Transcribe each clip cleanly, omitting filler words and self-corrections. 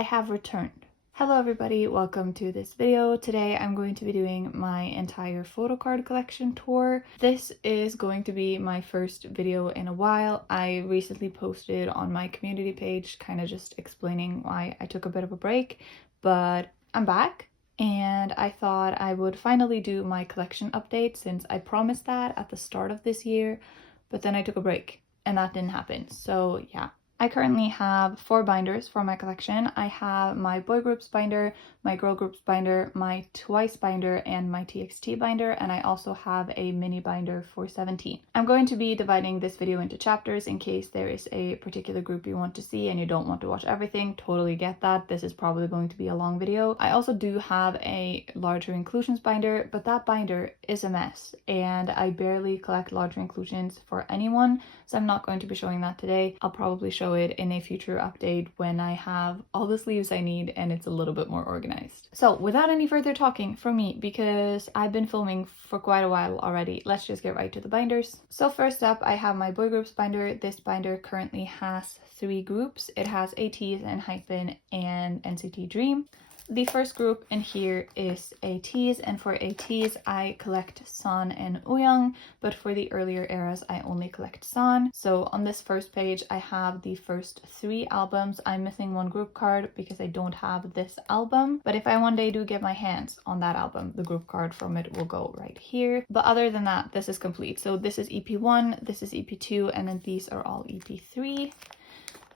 I have returned. Hello everybody, welcome to this video. Today I'm going to be doing my entire photocard collection tour. This is going to be my first video in a while. I recently posted on my community page kind of just explaining why I took a bit of a break, but I'm back and I thought I would finally do my collection update since I promised that at the start of this year, but then I took a break and that didn't happen. So yeah. I currently have 4 binders for my collection. I have my boy groups binder, my girl groups binder, my twice binder, and my TXT binder, and I also have a mini binder for 17. I'm going to be dividing this video into chapters in case there is a particular group you want to see and you don't want to watch everything. Totally get that. This is probably going to be a long video. I also do have a larger inclusions binder, but that binder is a mess and I barely collect larger inclusions for anyone, so I'm not going to be showing that today. I'll probably show it in a future update when I have all the sleeves I need and it's a little bit more organized. So without any further talking from me, because I've been filming for quite a while already, let's just get right to the binders. So first up, I have my boy groups binder. This binder currently has 3 groups. It has ateez, enhypen, and NCT Dream. The first group in here is ateez, and for ateez I collect San and Ouyang, but for the earlier eras I only collect San. So on this first page I have the first 3 albums. I'm missing 1 group card because I don't have this album, but if I one day do get my hands on that album, the group card from it will go right here. But other than that, this is complete. So this is EP1, this is EP2, and then these are all EP3.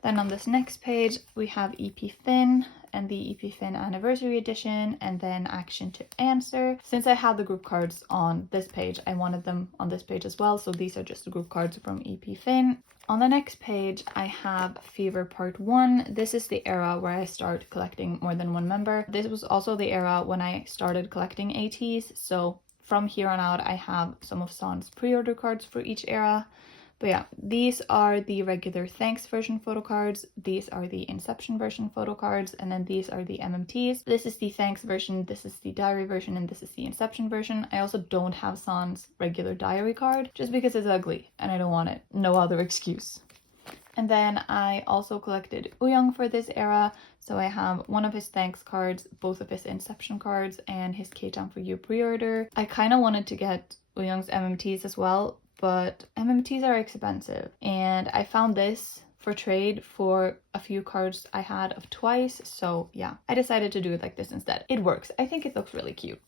Then on this next page, we have enhypen and the enhypen anniversary edition, and then action to answer. Since I had the group cards on this page, I wanted them on this page as well. So these are just the group cards from enhypen. On the next page, I have Fever Part 1. This is the era where I start collecting more than 1 member. This was also the era when I started collecting ateez. So from here on out, I have some of San's pre-order cards for each era. But yeah, these are the regular Thanks version photo cards, these are the Inception version photo cards, and then these are the MMTs. This is the Thanks version, this is the diary version, and this is the Inception version. I also don't have San's regular diary card, just because it's ugly, and I don't want it. No other excuse. And then I also collected Ouyang for this era, so I have 1 of his Thanks cards, both of his Inception cards, and his K-Town for You pre-order. I kind of wanted to get Ouyang's MMTs as well, but MMTs are expensive, and I found this for trade for a few cards I had of twice, so yeah, I decided to do it like this instead. It works. I think it looks really cute.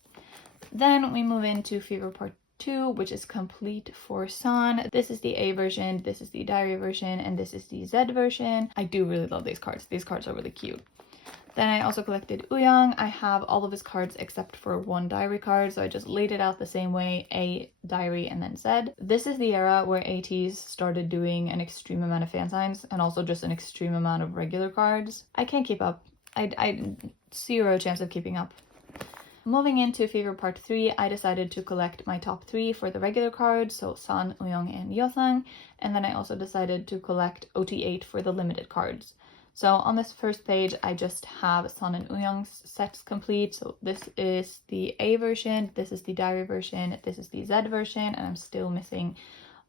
Then we move into Fever Part 2, which is complete for San. This is the A version, this is the diary version, and this is the Z version. I do really love these cards. These cards are really cute. Then I also collected Ouyang. I have all of his cards except for 1 diary card, so I just laid it out the same way, A, diary, and then Z. This is the era where ateez started doing an extreme amount of fan signs and also just an extreme amount of regular cards. I can't keep up. I 0 chance of keeping up. Moving into Fever Part 3, I decided to collect my top 3 for the regular cards, so San, Ouyang, and Yeosang, and then I also decided to collect OT8 for the limited cards. So on this first page, I just have San and Ouyang's sets complete. So this is the A version, this is the diary version, this is the Z version, and I'm still missing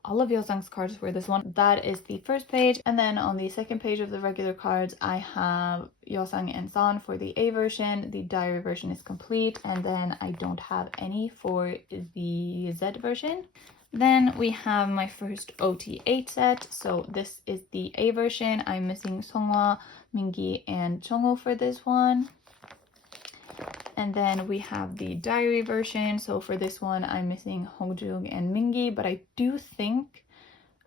all of Yeosang's cards for this one. That is the first page. And then on the second page of the regular cards, I have Yeosang and San for the A version. The diary version is complete, and then I don't have any for the Z version. Then we have my first OT8 set. So this is the A version. I'm missing Songhwa, Mingi, and Jongho for this one. And then we have the diary version. So for this one, I'm missing Hongjung and Mingi, but I do think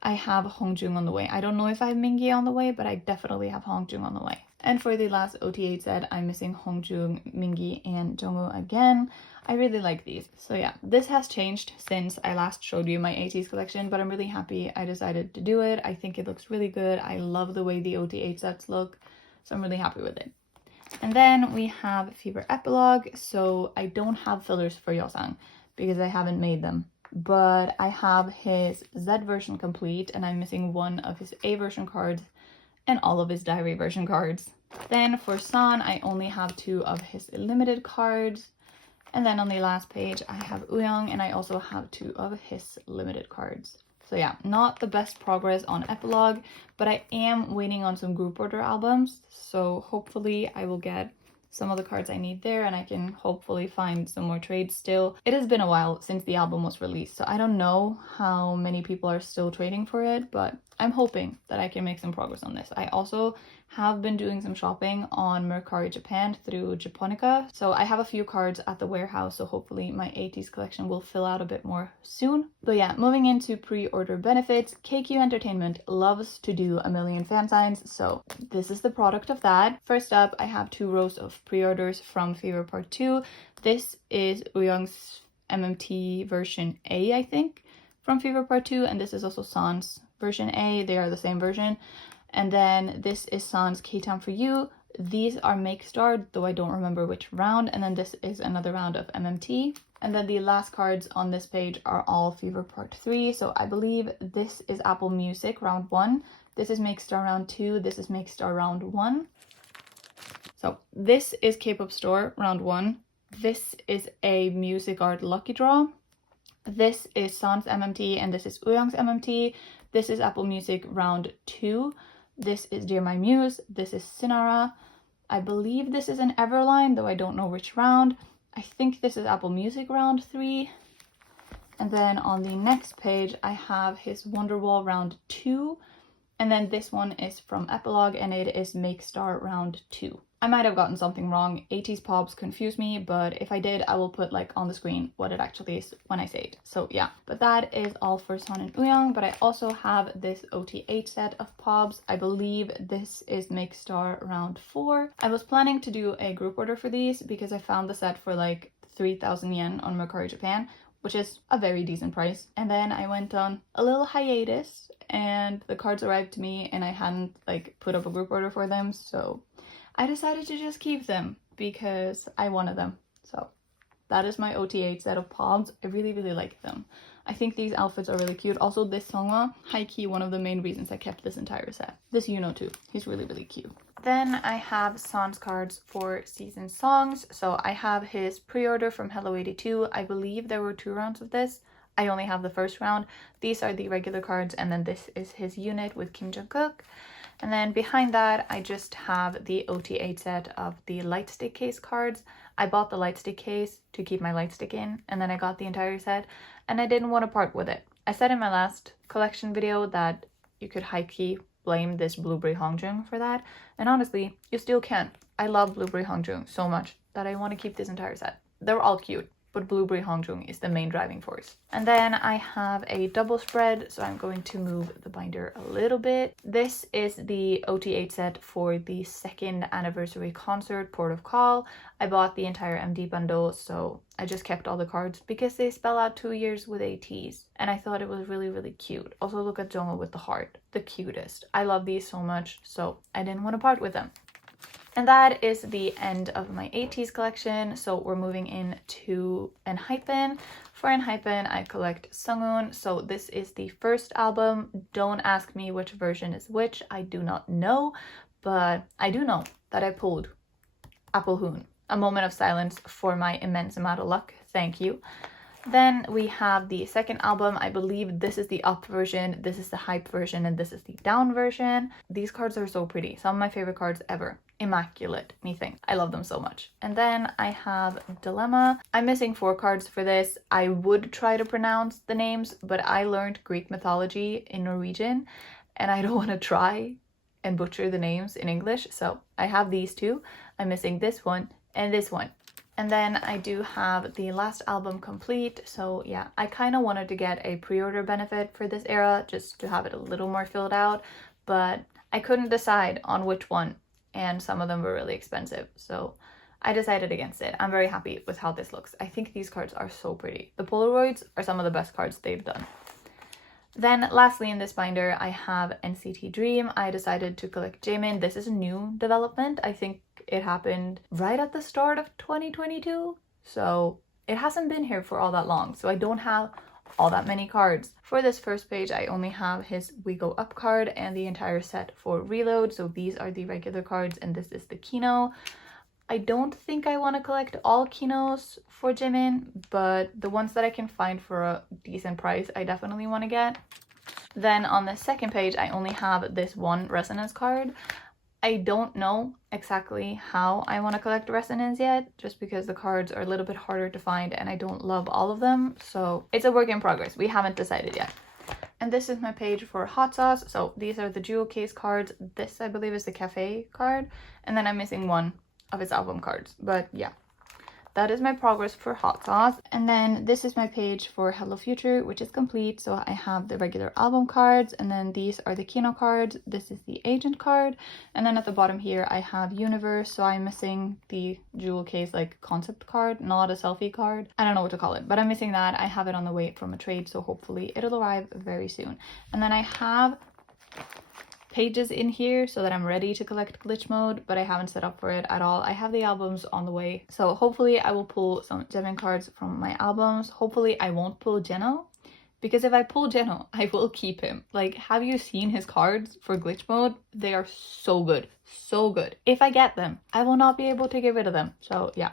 I have Hongjung on the way. I don't know if I have Mingi on the way, but I definitely have Hongjung on the way. And for the last OT8 set, I'm missing Hongjung, Mingi, and Jongho again. I really like these. So yeah, this has changed since I last showed you my ateez collection, but I'm really happy I decided to do it. I think it looks really good. I love the way the OT8 sets look, so I'm really happy with it. And then we have Fever Epilogue. So I don't have fillers for Yeosang because I haven't made them, but I have his Z version complete, and I'm missing 1 of his A version cards and all of his diary version cards. Then for San, I only have 2 of his limited cards. And then on the last page, I have Ouyang, and I also have 2 of his limited cards. So yeah, not the best progress on epilogue, but I am waiting on some group order albums. So hopefully I will get some of the cards I need there, and I can hopefully find some more trades still. It has been a while since the album was released, so I don't know how many people are still trading for it, but I'm hoping that I can make some progress on this. I also have been doing some shopping on Mercari Japan through Japonica, so I have a few cards at the warehouse, so hopefully my ateez collection will fill out a bit more soon. But yeah, moving into pre-order benefits, Thankyou Entertainment loves to do a million fan signs, so this is the product of that. First up, I have 2 rows of pre-orders from Fever Part 2. This is Uyang's MMT version A, I think, from Fever Part 2, and this is also San's version A. They are the same version. And then this is San's K-Town for You. These are Make Star, though I don't remember which round. And then this is another round of MMT. And then the last cards on this page are all Fever Part 3. So I believe this is Apple Music round 1. This is Make Star round 2. This is Make Star round 1. So this is K-Pop Store round 1. This is a Music Art Lucky Draw. This is San's MMT and this is Uyang's MMT. This is Apple Music round 2. This is Dear My Muse. This is Sinara. I believe this is an Everline, though I don't know which round. I think this is Apple Music round 3. And then on the next page, I have his Wonderwall round 2. And then this one is from Epilogue and it is Make Star round 2. I might have gotten something wrong. ateez pops confuse me, but if I did, I will put like on the screen what it actually is when I say it. So yeah, but that is all for San and Uyang. But I also have this OT8 set of pops. I believe this is Make Star round 4. I was planning to do a group order for these because I found the set for like 3,000 yen on Mercari Japan, which is a very decent price. And then I went on a little hiatus and the cards arrived to me and I hadn't like put up a group order for them, so I decided to just keep them because I wanted them. So that is my OT8 set of pops. I really, really like them. I think these outfits are really cute. Also, this Songwa, high-key one of the main reasons I kept this entire set. This Yuno too. He's really, really cute. Then I have San's cards for season songs. So I have his pre-order from Hello 82. I believe there were 2 rounds of this. I only have the first round. These are the regular cards, and then this is his unit with Kim Jong-kook. And then behind that, I just have the OT8 set of the Lightstick case cards. I bought the Lightstick case to keep my Lightstick in, and then I got the entire set, and I didn't want to part with it. I said in my last collection video that you could high-key blame this Blueberry Hongjung for that, and honestly, you still can. I love Blueberry Hongjung so much that I want to keep this entire set. They're all cute, but Blueberry Hongjung is the main driving force. And then I have a double spread, so I'm going to move the binder a little bit. This is the OT8 set for the 2nd anniversary concert, Port of Call. I bought the entire MD bundle, so I just kept all the cards because they spell out 2 years with ateez. And I thought it was really, really cute. Also look at Jongho with the heart, the cutest. I love these so much, so I didn't want to part with them. And that is the end of my ateez collection. So we're moving into enhypen. For enhypen, I collect Sungwoon. So this is the first album. Don't ask me which version is which. I do not know, but I do know that I pulled Apple Hoon. A moment of silence for my immense amount of luck. Thank you. Then we have the second album. I believe this is the up version, this is the hype version, and this is the down version. These cards are so pretty. Some of my favorite cards ever. Immaculate, methinks. I love them so much. And then I have Dilemma. I'm missing 4 cards for this. I would try to pronounce the names, but I learned Greek mythology in Norwegian, and I don't want to try and butcher the names in English. So I have these 2. I'm missing this one and this one. And then I do have the last album complete. So yeah, I kind of wanted to get a pre-order benefit for this era just to have it a little more filled out, but I couldn't decide on which one, and some of them were really expensive. So I decided against it. I'm very happy with how this looks. I think these cards are so pretty. The Polaroids are some of the best cards they've done. Then lastly in this binder, I have NCT Dream. I decided to collect Jaemin. This is a new development. I think it happened right at the start of 2022. So it hasn't been here for all that long. So I don't have all that many cards. For this first page, I only have his We Go Up card and the entire set for Reload. So these are the regular cards and this is the Kino. I don't think I want to collect all Kinos for Jimin, but the ones that I can find for a decent price, I definitely want to get. Then on the second page, I only have this one resonance card. I don't know exactly how I want to collect resonance yet, just because the cards are a little bit harder to find and I don't love all of them. So it's a work in progress. We haven't decided yet. And this is my page for hot sauce. So these are the jewel case cards. This I believe is the cafe card. And then I'm missing one of its album cards. But yeah, that is my progress for hot sauce. And then this is my page for Hello Future, which is complete. So I have the regular album cards, and then these are the Kino cards. This is the agent card. And then at the bottom here, I have Universe. So I'm missing the jewel case like concept card, not a selfie card. I don't know what to call it, but I'm missing that. I have it on the way from a trade, so hopefully it'll arrive very soon. And then I have pages in here so that I'm ready to collect glitch mode, but I haven't set up for it at all. I have the albums on the way, so hopefully I will pull some Jimin cards from my albums. Hopefully I won't pull Jeno, because if I pull Jeno, I will keep him. Like, have you seen his cards for glitch mode? They are so good, so good. If I get them, I will not be able to get rid of them. So yeah,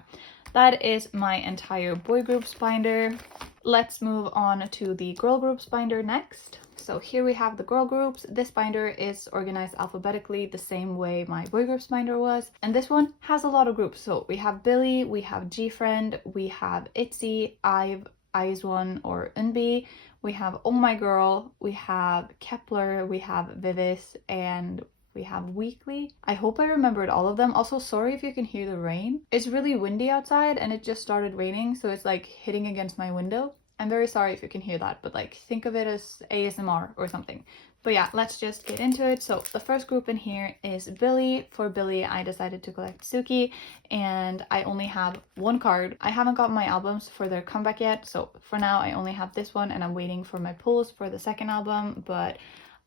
that is my entire boy groups binder. Let's move on to the girl groups binder next. So here we have the girl groups. This binder is organized alphabetically the same way my boy groups binder was. And this one has a lot of groups. So we have Billlie, we have gfriend, we have itzy, one or eunbi, we have Oh My Girl, we have Kepler, we have viviz, and we have weeekly. I hope I remembered all of them. Also, sorry if you can hear the rain. It's really windy outside and it just started raining, so it's like hitting against my window. I'm very sorry if you can hear that, but like think of it as ASMR or something. But yeah, let's just get into it. So the first group in here is Billlie. For Billlie, I decided to collect Suki, and I only have one card. I haven't got my albums for their comeback yet, so for now I only have this one and I'm waiting for my pulls for the second album, but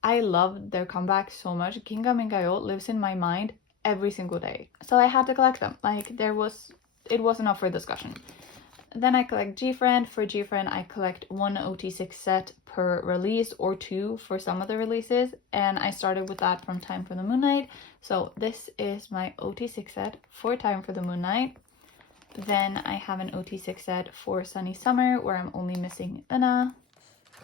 I love their comeback so much. Ginga Mingayo lives in my mind every single day. So I had to collect them. Like it was enough for discussion. Then I collect gfriend. For gfriend, I collect one OT6 set per release or two for some of the releases. And I started with that from Time for the Moon Night. So this is my OT6 set for Time for the Moon Night. Then I have an OT6 set for Sunny Summer, where I'm only missing Una.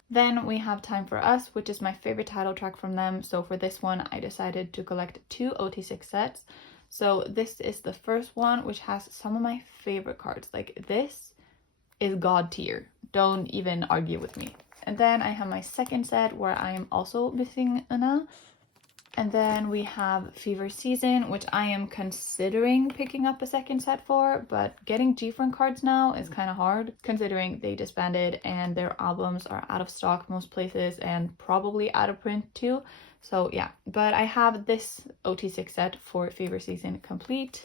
Then we have Time for Us, which is my favorite title track from them. So for this one, I decided to collect two OT6 sets. So this is the first one, which has some of my favorite cards. Like this is god tier. Don't even argue with me. And then I have my second set where I am also missing Una. And then we have Fever Season, which I am considering picking up a second set for, but getting gfriend cards now is kind of hard considering they disbanded and their albums are out of stock most places and probably out of print too. So yeah, but I have this OT6 set for Fever Season complete.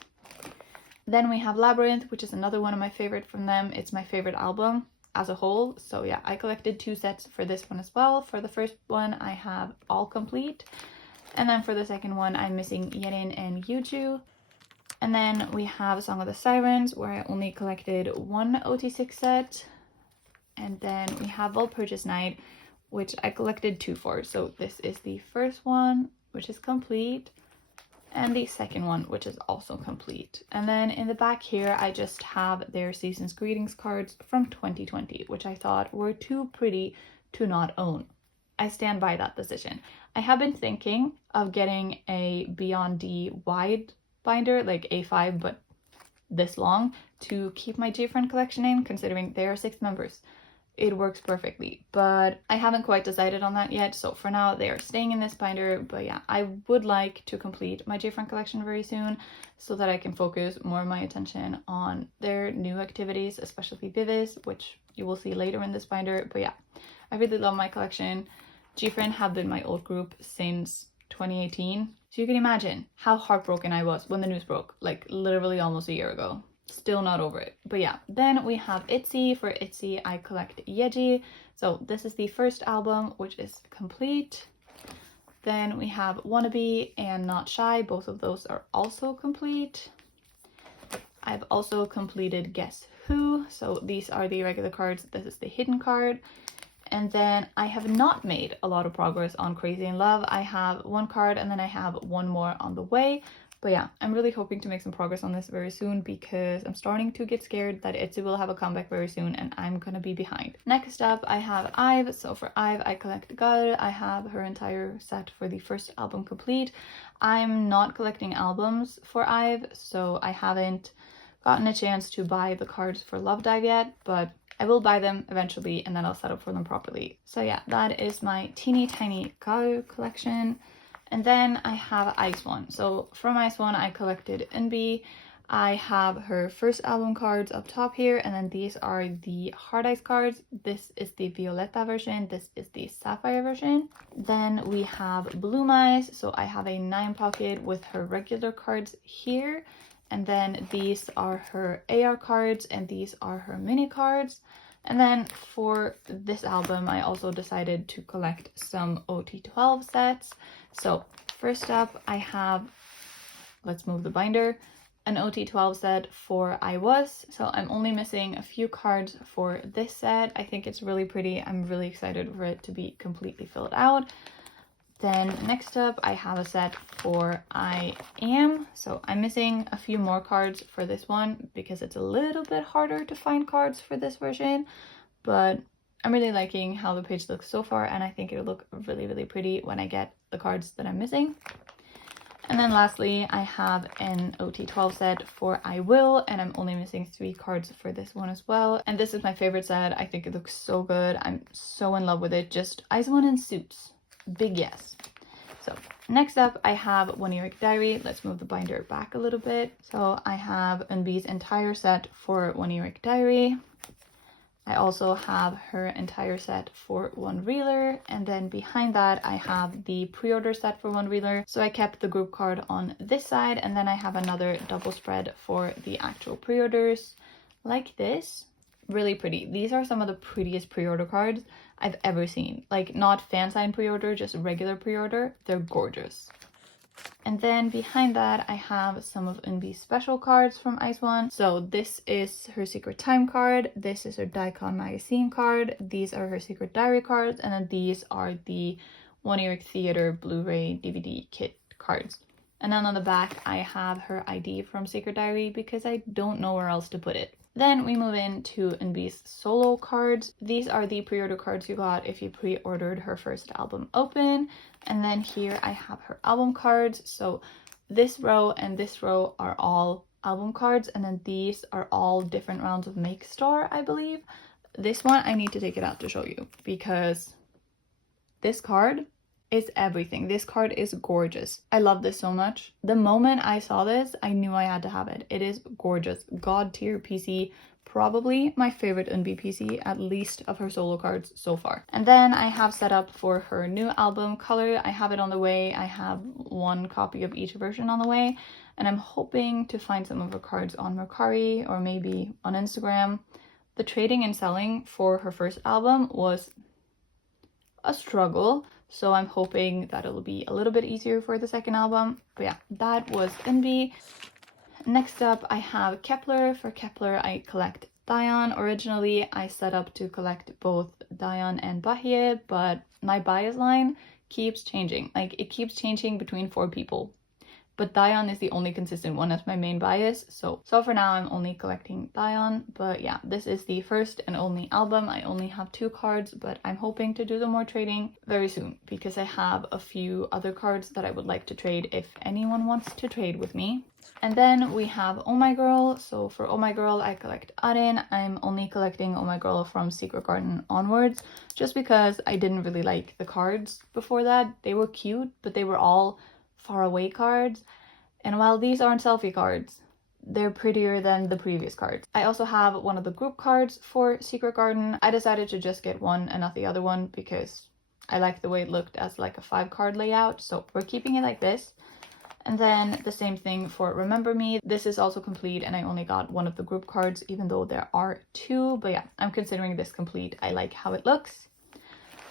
Then we have Labyrinth, which is another one of my favorite from them. It's my favorite album as a whole. So yeah, I collected two sets for this one as well. For the first one, I have all complete. And then for the second one, I'm missing Yerin and Yuju. And then we have Song of the Sirens, where I only collected one OT6 set. And then we have Walpurgis Night, which I collected two for. So this is the first one, which is complete, and the second one, which is also complete. And then in the back here, I just have their Season's Greetings cards from 2020, which I thought were too pretty to not own. I stand by that decision. I have been thinking of getting a Beyond D wide binder, like A5, but this long, to keep my gfriend collection in, considering there are 6 members. It works perfectly, but I haven't quite decided on that yet. So for now, they are staying in this binder. But yeah, I would like to complete my gfriend collection very soon so that I can focus more of my attention on their new activities, especially viviz, which you will see later in this binder. But yeah, I really love my collection. gfriend have been my old group since 2018. So you can imagine how heartbroken I was when the news broke, like literally almost a year ago. Still not over it. But yeah, then we have itzy. For itzy, I collect Yeji. So this is the first album, which is complete. Then we have Wannabe and Not Shy. Both of those are also complete. I've also completed Guess Who. So these are the regular cards. This is the hidden card. And then I have not made a lot of progress on Crazy in Love. I have one card and then I have one more on the way. But yeah, I'm really hoping to make some progress on this very soon because I'm starting to get scared that itzy will have a comeback very soon and I'm gonna be behind. Next up, I have Ive. So for Ive, I collect Gal. I have her entire set for the first album complete. I'm not collecting albums for Ive, so I haven't gotten a chance to buy the cards for Love Dive yet, but I will buy them eventually and then I'll set up for them properly. So yeah, that is my teeny tiny Gal collection. And then I have Ice One. So from Ice One, I collected eunbi. I have her first album cards up top here, and then these are the Hard Ice cards. This is the Violetta version. This is the Sapphire version. Then we have Bloom Eyes. So I have a 9 pocket with her regular cards here. And then these are her AR cards, and these are her mini cards. And then for this album, I also decided to collect some OT12 sets. So first up, I have, let's move the binder, an OT12 set for I Was. So I'm only missing a few cards for this set. I think it's really pretty. I'm really excited for it to be completely filled out. Then next up, I have a set for I Am. So I'm missing a few more cards for this one because it's a little bit harder to find cards for this version. But I'm really liking how the page looks so far, and I think it'll look really, really pretty when I get the cards that I'm missing. And then lastly, I have an OT12 set for I Will, and I'm only missing 3 cards for this one as well. And this is my favorite set. I think it looks so good. I'm so in love with it. Just IZ*ONE in suits. Big yes. So next up, I have One Earache Diary. Let's move the binder back a little bit. So I have eunbi's entire set for One Earache Diary. I also have her entire set for One Reeler, and then behind that I have the pre-order set for One Reeler. So I kept the group card on this side, and then I have another double spread for the actual pre-orders like this. Really pretty. These are some of the prettiest pre-order cards I've ever seen. Like, not fan sign pre-order, just regular pre-order. They're gorgeous. And then behind that, I have some of eunbi's special cards from IZ*ONE. So this is her Secret Time card. This is her Daikon Magazine card. These are her Secret Diary cards. And then these are the One Earache Theater Blu-ray DVD kit cards. And then on the back, I have her ID from Secret Diary because I don't know where else to put it. Then we move into eunbi's solo cards. These are the pre-order cards you got if you pre-ordered her first album Open. And then here I have her album cards. So this row and this row are all album cards, and then these are all different rounds of Make Star, I believe. This one I need to take it out to show you because this card is everything. This card is gorgeous. I love this so much. The moment I saw this, I knew I had to have it. It is gorgeous. God tier PC. Probably my favorite eunbi PC, at least of her solo cards so far. And then I have set up for her new album Color. I have it on the way. I have 1 copy of each version on the way, and I'm hoping to find some of her cards on Mercari or maybe on Instagram. The trading and selling for her first album was a struggle, so I'm hoping that it'll be a little bit easier for the second album. But yeah, that was eunbi. Next up, I have Kepler. For Kepler, I collect Dion. Originally, I set up to collect both Dion and Bahie, but my bias line keeps changing. Like, it keeps changing between 4 people. But Dion is the only consistent one as my main bias. So for now, I'm only collecting Dion. But yeah, this is the first and only album. I only have 2 cards, but I'm hoping to do some more trading very soon because I have a few other cards that I would like to trade if anyone wants to trade with me. And then we have Oh My Girl. So for Oh My Girl, I collect Arin. I'm only collecting Oh My Girl from Secret Garden onwards, just because I didn't really like the cards before that. They were cute, but they were all far away cards. And while these aren't selfie cards, they're prettier than the previous cards. I also have one of the group cards for Secret Garden. I decided to just get one and not the other one because I like the way it looked as like a 5-card layout. So we're keeping it like this. And then the same thing for Remember Me. This is also complete, and I only got one of the group cards, even though there are 2. But yeah, I'm considering this complete. I like how it looks.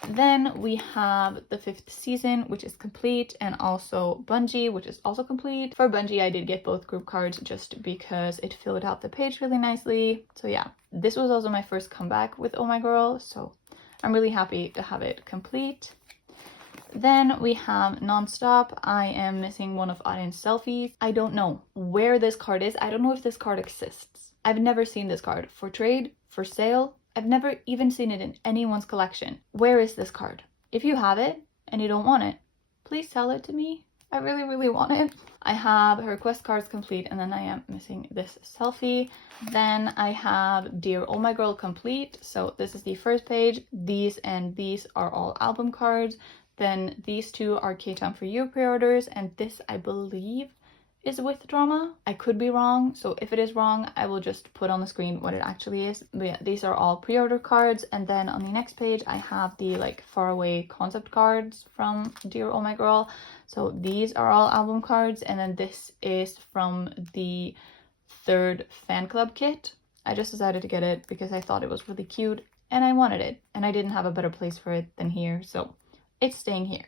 Then we have the 5th season, which is complete, and also Bungie, which is also complete. For Bungie, I did get both group cards just because it filled out the page really nicely. So yeah, this was also my first comeback with Oh My Girl, so I'm really happy to have it complete. Then we have Nonstop. I am missing one of Audience Selfies. I don't know where this card is. I don't know if this card exists. I've never seen this card for trade, for sale. I've never even seen it in anyone's collection. Where is this card? If you have it and you don't want it, please sell it to me. I really, really want it. I have her quest cards complete, and then I am missing this selfie. Then I have Dear Oh My Girl complete. So this is the first page. These and these are all album cards. Then these two are K-Town For You pre-orders, and this I believe is with drama. I could be wrong, so if it is wrong, I will just put on the screen what it actually is. But yeah, these are all pre-order cards. And then on the next page, I have the like faraway concept cards from Dear Oh My Girl. So these are all album cards, and then this is from the third fan club kit. I just decided to get it because I thought it was really cute and I wanted it, and I didn't have a better place for it than here, so it's staying here.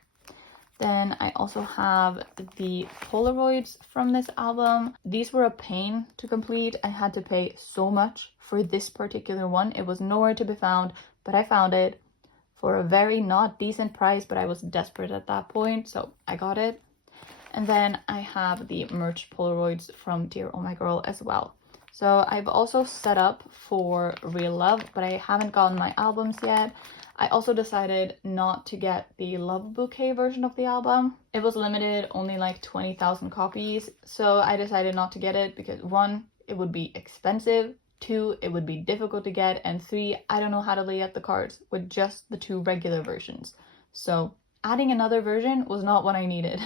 Then I also have the Polaroids from this album. These were a pain to complete. I had to pay so much for this particular one. It was nowhere to be found, but I found it for a very not decent price, but I was desperate at that point, so I got it. And then I have the merch Polaroids from Dear Oh My Girl as well. So I've also set up for Real Love, but I haven't gotten my albums yet. I also decided not to get the Love Bouquet version of the album. It was limited, only like 20,000 copies. So I decided not to get it because 1, it would be expensive. 2, it would be difficult to get. And 3, I don't know how to lay out the cards with just the 2 regular versions. So adding another version was not what I needed.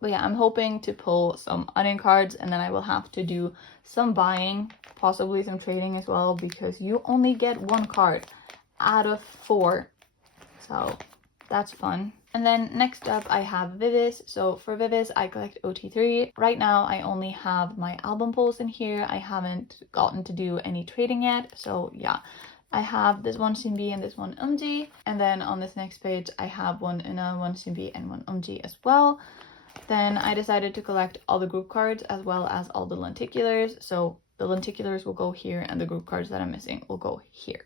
But yeah, I'm hoping to pull some onion cards, and then I will have to do some buying, possibly some trading as well, because you only get 1 card out of 4. So that's fun. And then next up I have Viviz. So for Viviz, I collect OT3. Right now I only have my album pulls in here. I haven't gotten to do any trading yet. So yeah, I have this one eunbi and this one eunbi. And then on this next page, I have one eunbi, one eunbi, and one eunbi as well. Then I decided to collect all the group cards as well as all the lenticulars. So the lenticulars will go here and the group cards that I'm missing will go here.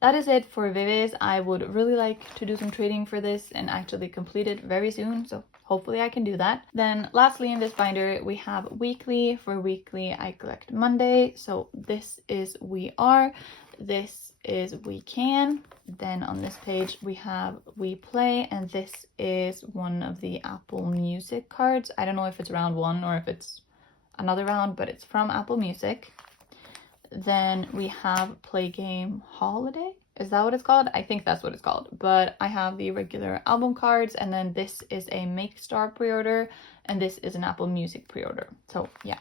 That is it for Viviz. I would really like to do some trading for this and actually complete it very soon, so hopefully I can do that. Then lastly in this binder we have weekly. For weekly I collect Monday, so this is We Are, this is We Can. Then on this page we have We Play, and this is one of the Apple Music cards. I don't know if it's round 1 or if it's another round, but it's from Apple Music. Then we have Play Game Holiday. Is that what it's called? I think that's what it's called. But I have the regular album cards, and then this is a Make Star pre-order, and this is an Apple Music pre-order. So yeah,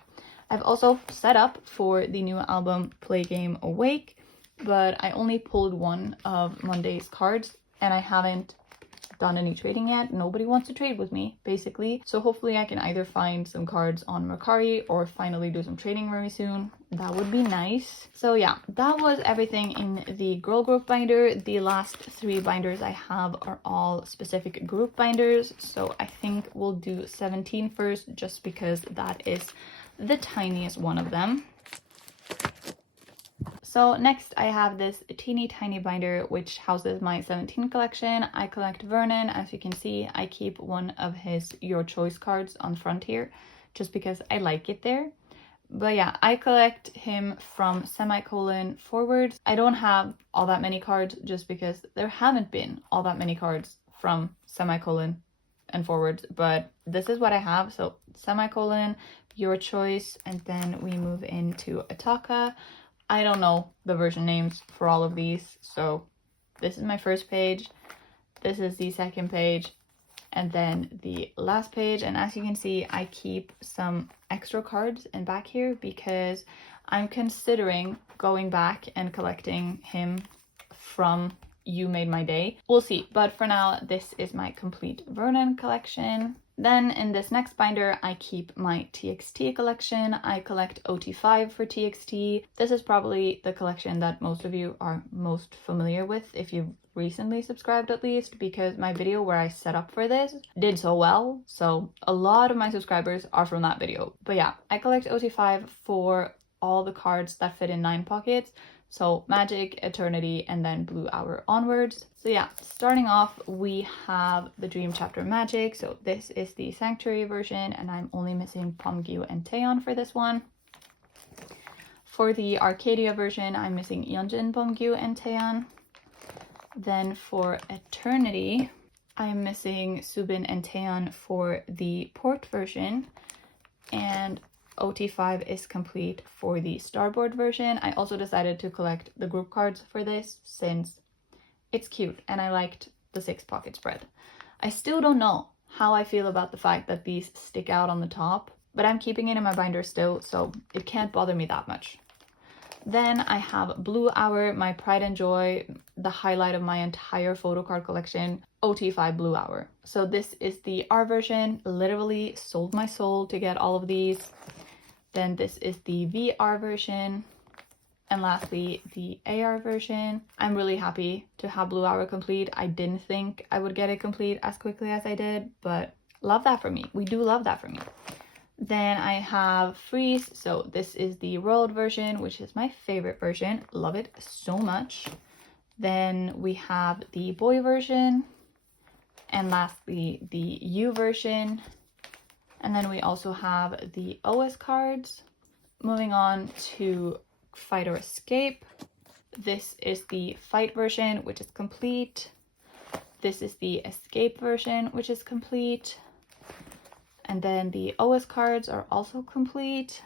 I've also set up for the new album Play Game Awake, but I only pulled one of Monday's cards, and I haven't done any trading yet. Nobody wants to trade with me, basically. So hopefully I can either find some cards on Mercari or finally do some trading very soon. That would be nice. So yeah, that was everything in the girl group binder. The last 3 binders I have are all specific group binders. So I think we'll do 17 first, just because that is the tiniest one of them. So next I have this teeny tiny binder which houses my 17 collection. I collect Vernon. As you can see, I keep one of his Your Choice cards on front here just because I like it there. But yeah, I collect him from semicolon forwards. I don't have all that many cards just because there haven't been all that many cards from semicolon and forwards, but this is what I have. So semicolon, Your Choice, and then we move into Ataka. I don't know the version names for all of these, so this is my first page, this is the second page, and then the last page. And as you can see, I keep some extra cards in back here because I'm considering going back and collecting him from You Made My Day. We'll see, but for now, this is my complete Vernon collection. Then in this next binder, I keep my TXT collection. I collect OT5 for TXT. This is probably the collection that most of you are most familiar with if you've recently subscribed at least, because my video where I set up for this did so well. So a lot of my subscribers are from that video. But yeah, I collect OT5 for all the cards that fit in 9 pockets. So Magic, Eternity, and then Blue Hour onwards. So yeah, starting off, we have the Dream Chapter Magic. So this is the Sanctuary version, and I'm only missing Thankyou and Taeyeon for this one. For the Arcadia version, I'm missing Yeonjin, Thankyou, and Taeyeon. Then for Eternity, I'm missing Subin and Taeyeon for the port version, and OT5 is complete for the starboard version. I also decided to collect the group cards for this since it's cute and I liked the 6 pocket spread. I still don't know how I feel about the fact that these stick out on the top, but I'm keeping it in my binder still, so it can't bother me that much. Then I have Blue Hour, my pride and joy, the highlight of my entire photocard collection, OT5 Blue Hour. So this is the R version, literally sold my soul to get all of these. Then this is the VR version. And lastly, the AR version. I'm really happy to have Blue Hour complete. I didn't think I would get it complete as quickly as I did, but love that for me. We do love that for me. Then I have Freeze. So this is the World version, which is my favorite version. Love it so much. Then we have the Boy version. And lastly, the U version. And then we also have the OS cards. Moving on to Fight or Escape. This is the Fight version, which is complete. This is the Escape version, which is complete. And then the OS cards are also complete.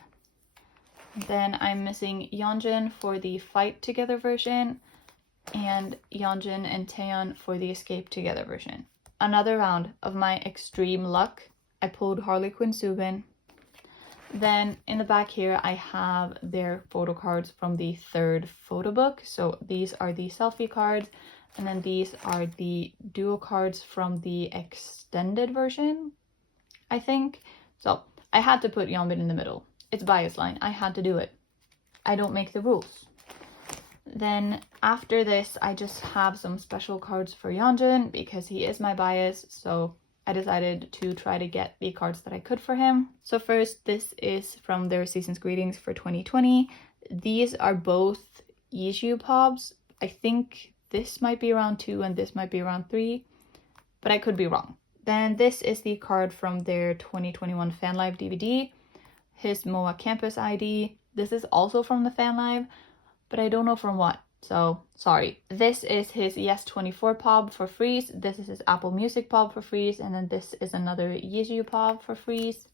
Then I'm missing Yeonjin for the Fight Together version and Yeonjin and Taeyeon for the Escape Together version. Another round of my extreme luck. I pulled Harley Quinn Subin. Then in the back here, I have their photo cards from the 3rd photo book. So these are the selfie cards. And then these are the duo cards from the extended version, I think. So I had to put Yeonbin in the middle. It's bias line. I had to do it. I don't make the rules. Then after this, I just have some special cards for Yeonjin because he is my bias. So I decided to try to get the cards that I could for him. So first, this is from their Season's Greetings for 2020. These are both Issue Pobs. I think this might be around 2 and this might be around 3, but I could be wrong. Then this is the card from their 2021 Fan Live DVD, his MOA Campus ID. This is also from the Fan Live, but I don't know from what, so sorry. This is his Yes24 Pob for Freeze. This is his Apple Music Pob for Freeze, and then this is another Yeju Pob for Freeze.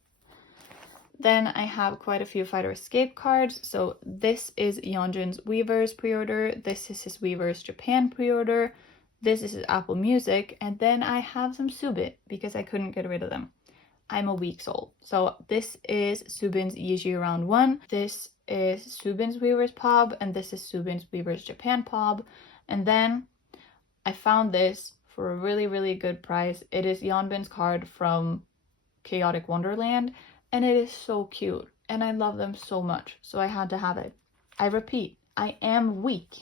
Then I have quite a few Fight or Escape cards. So this is Yeonjin's Weavers pre-order. This is his Weavers Japan pre-order. This is his Apple Music. And then I have some Subin because I couldn't get rid of them. I'm a weak soul. So this is Subin's Yeju Round 1. This is Subin's Weavers Pob. And this is Subin's Weavers Japan Pob. And then I found this for a really, really good price. It is Yeonbin's card from Chaotic Wonderland. And it is so cute. And I love them so much. So I had to have it. I repeat, I am weak.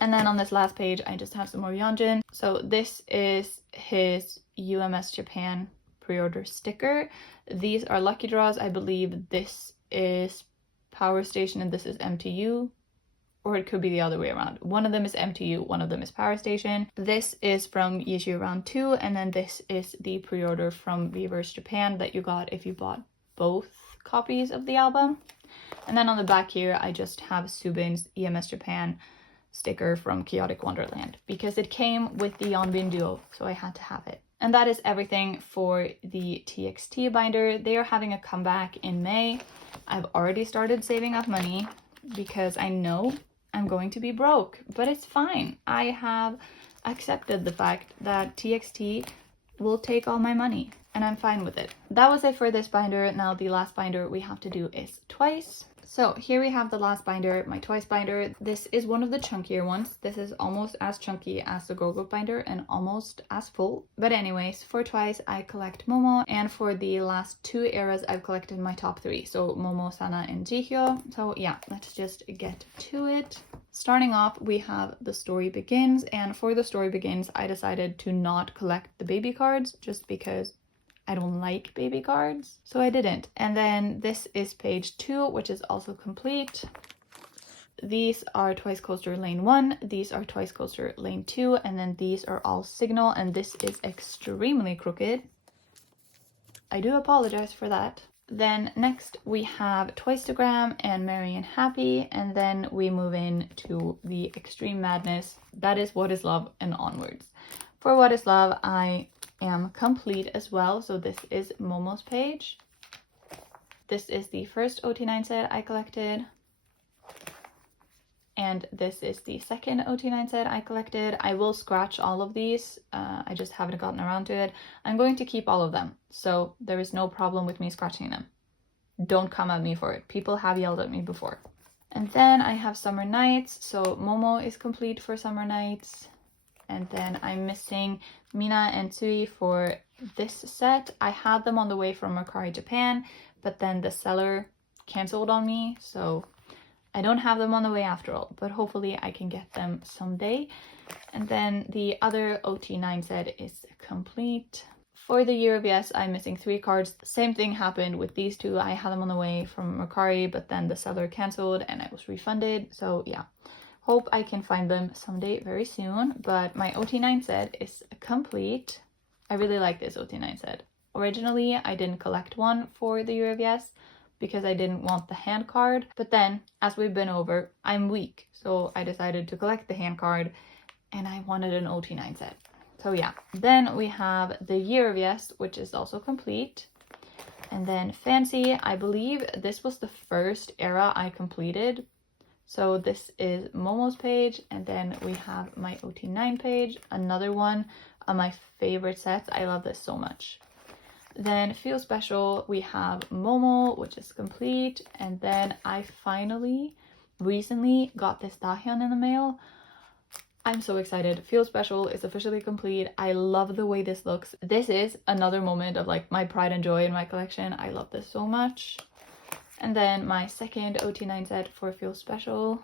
And then on this last page, I just have some more Yeonjin. So this is his UMS Japan pre-order sticker. These are lucky draws. I believe this is Power Station and this is MTU. Or it could be the other way around. One of them is MTU, one of them is Power Station. This is from Issue Round 2, and then this is the pre-order from Weavers Japan that you got if you bought both copies of the album. And then on the back here, I just have Subin's EMS Japan sticker from Chaotic Wonderland because it came with the Yeonbin duo, so I had to have it. And that is everything for the TXT binder. They are having a comeback in May. I've already started saving up money because I know I'm going to be broke, but it's fine. I have accepted the fact that TXT will take all my money and I'm fine with it. That was it for this binder. Now the last binder we have to do is Twice. So here we have the last binder, my Twice binder. This is one of the chunkier ones. This is almost as chunky as the girl group binder and almost as full. But anyways, for Twice, I collect Momo, and for the last 2 eras, I've collected my top 3. So Momo, Sana, and Jihyo. So yeah, let's just get to it. Starting off, we have The Story Begins, and for The Story Begins, I decided to not collect the baby cards just because I don't like baby cards, so I didn't. And then this is page 2, which is also complete. these are Twice Coaster Lane 1, these are Twice Coaster Lane 2, and then these are all Signal, and this is extremely crooked. I do apologize for that. Then next we have Twistagram and Merry and Happy, and then we move in to the Extreme Madness. That is What Is Love and onwards. For What Is Love, I am complete as well. So this is Momo's page. This is the first OT9 set I collected. And this is the second OT9 set I collected. I will scratch all of these. I just haven't gotten around to it. I'm going to keep all of them, so there is no problem with me scratching them. Don't come at me for it. People have yelled at me before. And then I have Summer Nights. So Momo is complete for Summer Nights. And then I'm missing Mina and Tsui for this set. I had them on the way from Mercari Japan, but then the seller canceled on me, so I don't have them on the way after all, but hopefully I can get them someday. And then the other OT9 set is complete. For the Year of Yes, I'm missing 3 cards. Same thing happened with these two. I had them on the way from Mercari, but then the seller canceled and I was refunded. So yeah, hope I can find them someday very soon. But my OT9 set is complete. I really like this OT9 set. Originally, I didn't collect one for the Year of Yes because I didn't want the hand card, but then as we've been over, I'm weak, so I decided to collect the hand card and I wanted an OT9 set. So yeah, then we have the Year of Yes, which is also complete. And then Fancy, I believe this was the first era I completed. So this is Momo's page, and then we have my OT9 page, another one of my favorite sets. I love this so much. Then Feel Special, we have Momo, which is complete. And then I finally, recently got this Dahyun in the mail. I'm so excited. Feel Special is officially complete. I love the way this looks. This is another moment of like my pride and joy in my collection. I love this so much. And then my second OT9 set for Feel Special.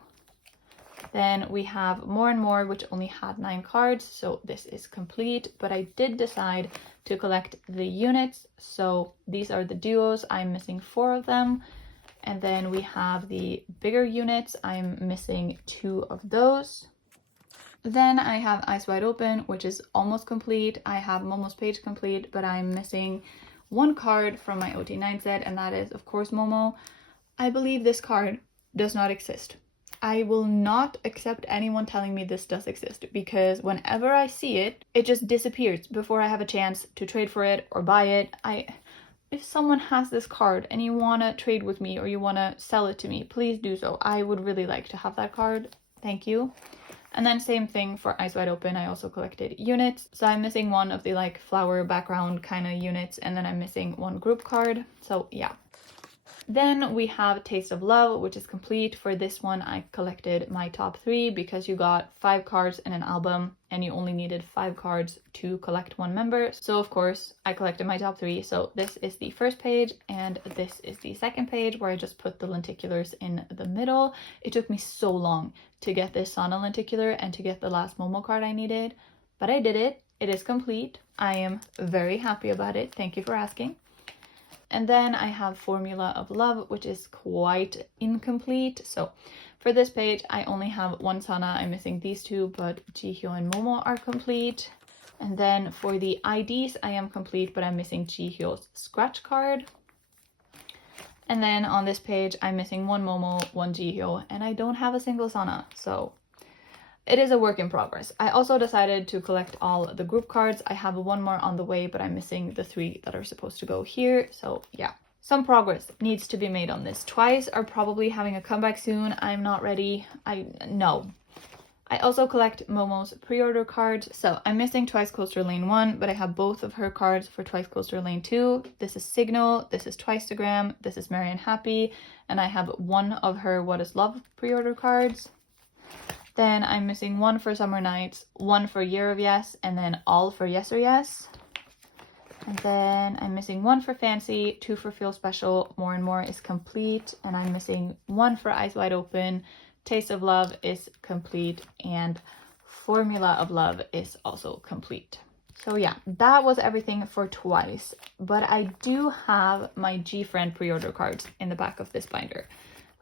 Then we have More and More, which only had 9 cards, so this is complete. But I did decide to collect the units, so these are the duos. I'm missing 4 of them. And then we have the bigger units. I'm missing 2 of those. Then I have Eyes Wide Open, which is almost complete. I have Momo's page complete, but I'm missing 1 card from my OT9 set, and that is, of course, Momo. I believe this card does not exist. I will not accept anyone telling me this does exist, because whenever I see it, it just disappears before I have a chance to trade for it or buy it. If someone has this card and you want to trade with me or you want to sell it to me, please do so. I would really like to have that card. Thank you. And then same thing for Eyes Wide Open. I also collected units. So I'm missing 1 of the like flower background kind of units, and then I'm missing 1 group card. So yeah. Then we have Taste of Love, which is complete. For this one, I collected my top 3 because you got 5 cards in an album and you only needed 5 cards to collect 1 member. So of course, I collected my top 3. So this is the first page and this is the second page where I just put the lenticulars in the middle. It took me so long to get this Sana lenticular and to get the last Momo card I needed, but I did it. It is complete. I am very happy about it. Thank you for asking. And then I have Formula of Love, which is quite incomplete. So for this page, I only have 1 Sana. I'm missing these 2, but Jihyo and Momo are complete. And then for the IDs, I am complete, but I'm missing Jihyo's scratch card. And then on this page, I'm missing 1 Momo, 1 Jihyo, and I don't have a single Sana. So it is a work in progress. I also decided to collect all the group cards. I have 1 more on the way, but I'm missing the 3 that are supposed to go here. So yeah, some progress needs to be made on this. Twice are probably having a comeback soon. I'm not ready. No. I also collect Momo's pre-order cards. So I'm missing Twice Coaster Lane 1, but I have both of her cards for Twice Coaster Lane 2. This is Signal, this is Twistagram, this is Merry and Happy, and I have 1 of her What Is Love pre-order cards. Then I'm missing 1 for Summer Nights, 1 for Year of Yes, and then all for Yes or Yes. And then I'm missing 1 for Fancy, 2 for Feel Special, More and More is complete, and I'm missing 1 for Eyes Wide Open, Taste of Love is complete, and Formula of Love is also complete. So yeah, that was everything for Twice, but I do have my gfriend pre-order cards in the back of this binder.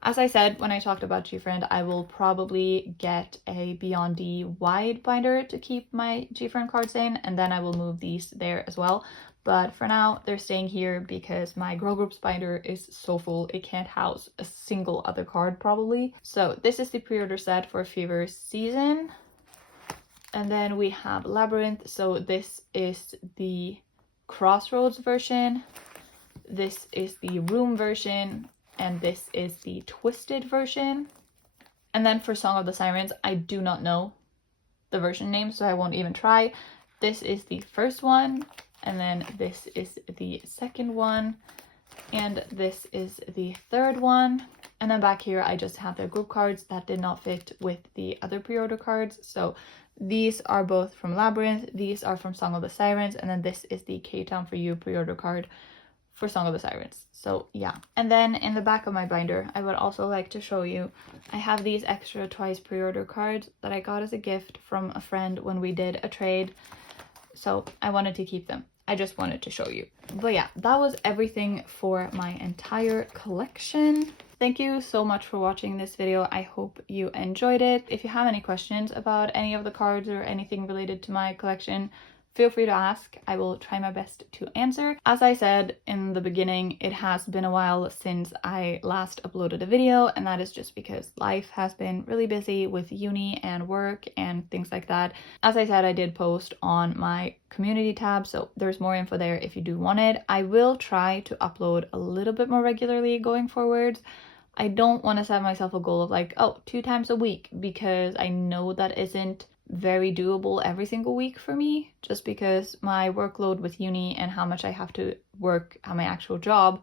As I said when I talked about gfriend, I will probably get a Beyond D wide binder to keep my gfriend cards in, and then I will move these there as well. But for now, they're staying here because my Girl Groups binder is so full, it can't house a single other card probably. So this is the pre-order set for Fever Season. And then we have Labyrinth. So this is the Crossroads version. This is the Room version. And this is the Twisted version. And then for Song of the Sirens, I do not know the version name, so I won't even try. This is the first one, and then this is the second one, and this is the third one. And then back here, I just have the group cards that did not fit with the other pre-order cards. So these are both from Labyrinth, these are from Song of the Sirens, and then this is the K-Town for You pre-order card for Song of the Sirens. So yeah. And then in the back of my binder, I would also like to show you, I have these extra Twice pre-order cards that I got as a gift from a friend when we did a trade. So I wanted to keep them. I just wanted to show you. But yeah, that was everything for my entire collection. Thank you so much for watching this video. I hope you enjoyed it. If you have any questions about any of the cards or anything related to my collection, feel free to ask. I will try my best to answer. As I said in the beginning, it has been a while since I last uploaded a video, and that is just because life has been really busy with uni and work and things like that. As I said, I did post on my community tab, so there's more info there if you do want it. I will try to upload a little bit more regularly going forward. I don't want to set myself a goal of like, oh, 2 times a week, because I know that isn't very doable every single week for me, just because my workload with uni and how much I have to work at my actual job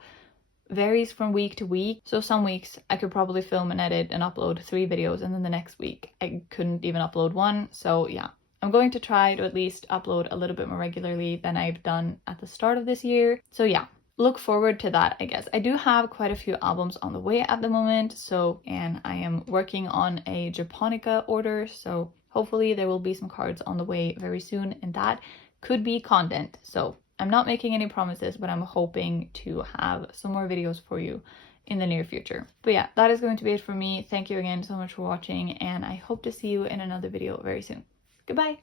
varies from week to week. So some weeks I could probably film and edit and upload 3 videos, and then the next week I couldn't even upload 1. So yeah, I'm going to try to at least upload a little bit more regularly than I've done at the start of this year. So yeah, look forward to that, I guess. I do have quite a few albums on the way at the moment, so, and I am working on a Japonica order, so hopefully there will be some cards on the way very soon, and that could be content. So I'm not making any promises, but I'm hoping to have some more videos for you in the near future. But yeah, that is going to be it for me. Thank you again so much for watching, and I hope to see you in another video very soon. Goodbye!